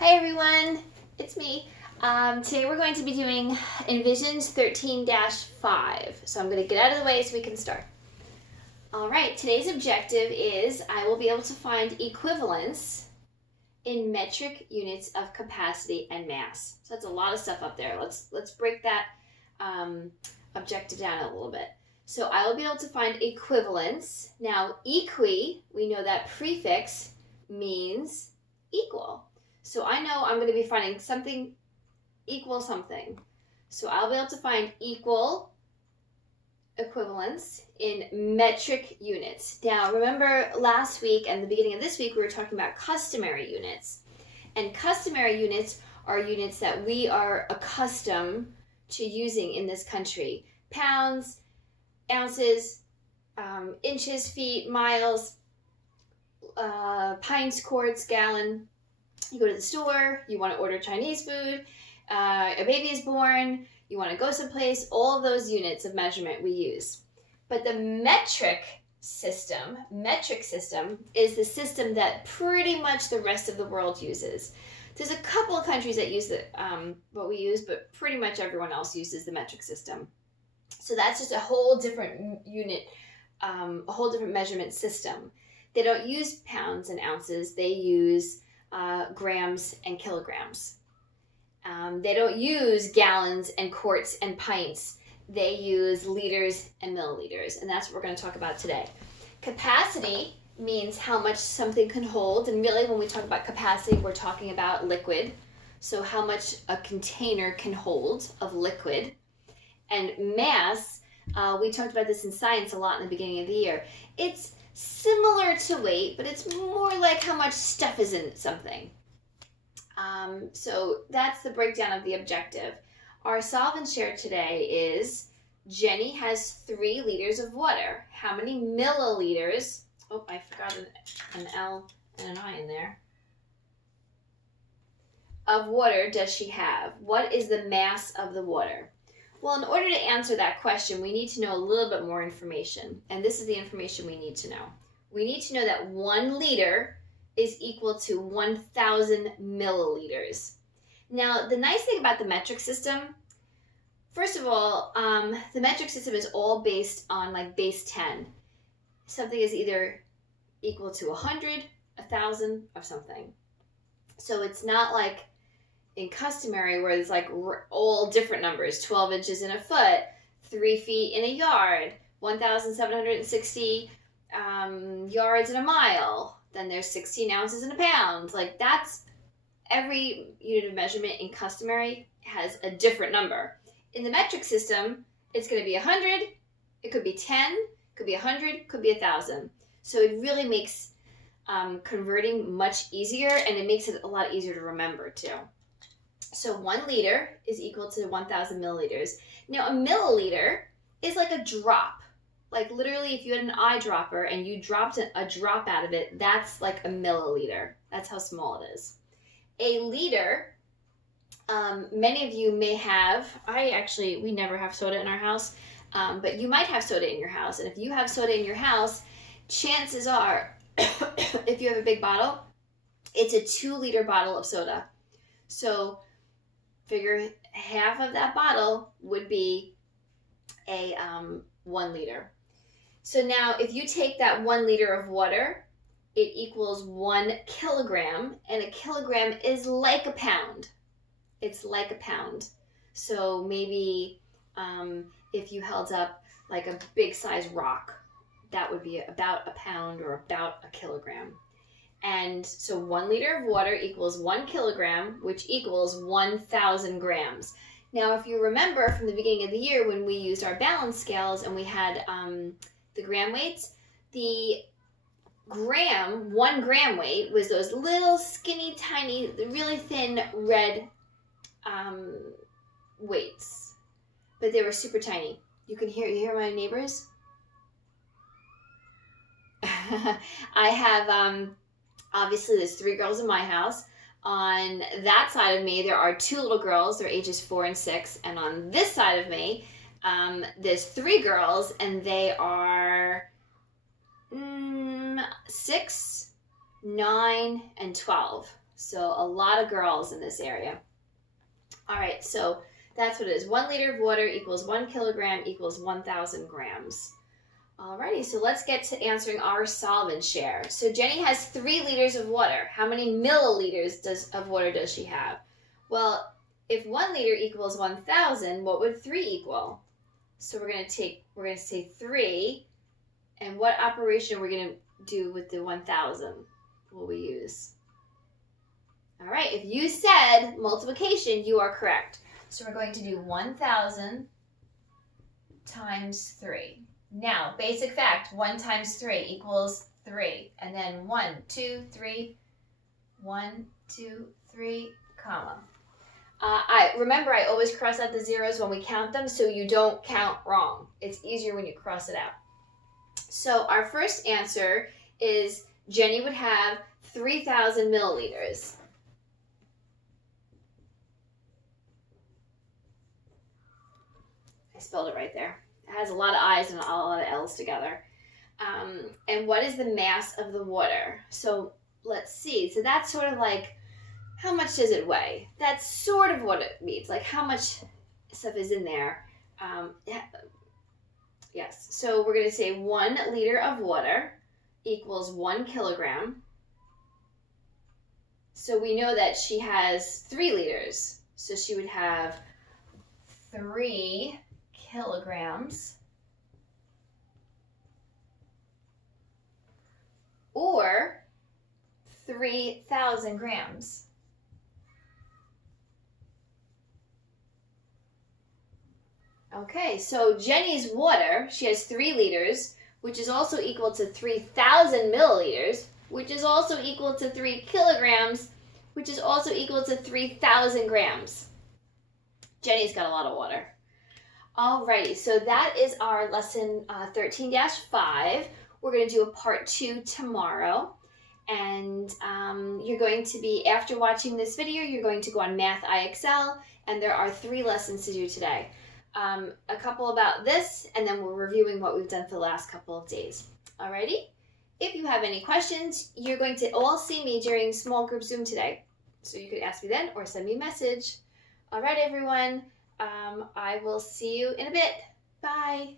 Hi everyone, it's me. Today we're going to be doing Envisions 13-5. So I'm going to get out of the way so we can start. Alright, today's objective is I will be able to find equivalence in metric units of capacity and mass. So that's a lot of stuff up there. Let's break that objective down a little bit. So I will be able to find equivalence. Now we know that prefix means equal. So I know I'm going to be finding something equal something. So I'll be able to find equal equivalence in metric units. Now remember last week and the beginning of this week we were talking about customary units. And customary units are units that we are accustomed to using in this country. Pounds, ounces, inches, feet, miles, pints, quarts, gallon. You go to the store, you want to order Chinese food, a baby is born, you want to go someplace, all of those units of measurement we use. But the metric system is the system that pretty much the rest of the world uses. There's a couple of countries that use what we use, but pretty much everyone else uses the metric system. So that's just a whole different unit, a whole different measurement system. They don't use pounds and ounces, they use grams and kilograms. They don't use gallons and quarts and pints. They use liters and milliliters, and that's what we're going to talk about today. Capacity means how much something can hold, and really when we talk about capacity, we're talking about liquid. So how much a container can hold of liquid. And mass, we talked about this in science a lot in the beginning of the year. It's similar to weight, but it's more like how much stuff is in something. So that's the breakdown of the objective. Our solve and share today is Jenny has 3 liters of water. How many milliliters? Oh, I forgot an L and an I in there. Of water does she have? What is the mass of the water? Well, in order to answer that question, we need to know a little bit more information. And this is the information we need to know. We need to know that 1 liter is equal to 1,000 milliliters. Now, the nice thing about the metric system, first of all, the metric system is all based on like base 10. Something is either equal to 100, 1,000, or something. So it's not like in customary where there's like all different numbers, 12 inches in a foot, 3 feet in a yard, 1,760 yards in a mile, then there's 16 ounces in a pound. Like that's every unit of measurement in customary has a different number. In the metric system, it's going to be 100, it could be 10, it could be 100, it could be 1,000. So it really makes converting much easier, and it makes it a lot easier to remember too. So 1 liter is equal to 1,000 milliliters. Now a milliliter is like a drop. Like literally if you had an eyedropper and you dropped a drop out of it, that's like a milliliter. That's how small it is. A liter, many of you may have, we never have soda in our house, but you might have soda in your house. And if you have soda in your house, chances are, if you have a big bottle, it's a 2-liter bottle of soda. So figure half of that bottle would be a 1 liter. So now if you take that 1 liter of water, it equals 1 kilogram, and a kilogram is like a pound. It's like a pound. So maybe if you held up like a big size rock, that would be about a pound or about a kilogram. And so 1 liter of water equals 1 kilogram, which equals 1,000 grams. Now, if you remember from the beginning of the year when we used our balance scales and we had the gram weights, the 1 gram weight was those little skinny, tiny, really thin red weights, but they were super tiny. You hear my neighbors? I have, obviously there's 3 girls in my house. On that side of me, there are 2 little girls. They're ages 4 and 6. And on this side of me, there's 3 girls, and they are 6, 9, and 12. So a lot of girls in this area. All right, so that's what it is. 1 liter of water equals 1 kilogram equals 1,000 grams. Alrighty, so let's get to answering our solvent share. So Jenny has 3 liters of water. How many milliliters of water does she have? Well, if 1 liter equals 1,000, what would 3 equal? So we're going to say 3, and what operation are we going to do with the 1,000 will we use? All right, if you said multiplication, you are correct. So we're going to do 1,000 times 3. Now, basic fact, 1 times 3 equals 3. And then 1, 2, 3, 1, 2, 3, comma. Remember, I always cross out the zeros when we count them so you don't count wrong. It's easier when you cross it out. So our first answer is Jenny would have 3,000 milliliters. I spelled it right there. It has a lot of I's and a lot of L's together. And what is the mass of the water? So let's see. So that's sort of like, how much does it weigh? That's sort of what it means. Like how much stuff is in there. Yes. So we're going to say 1 liter of water equals 1 kilogram. So we know that she has 3 liters. So she would have 3 kilograms, or 3,000 grams. Okay, so Jenny's water, she has 3 liters, which is also equal to 3,000 milliliters, which is also equal to 3 kilograms, which is also equal to 3,000 grams. Jenny's got a lot of water. Alrighty, so that is our lesson 13-5. We're going to do a part 2 tomorrow. And you're going to be, after watching this video, you're going to go on Math IXL, and there are 3 lessons to do today. A couple about this, and then we're reviewing what we've done for the last couple of days. Alrighty? If you have any questions, you're going to all see me during small group Zoom today. So you could ask me then or send me a message. Alright, everyone. I will see you in a bit. Bye.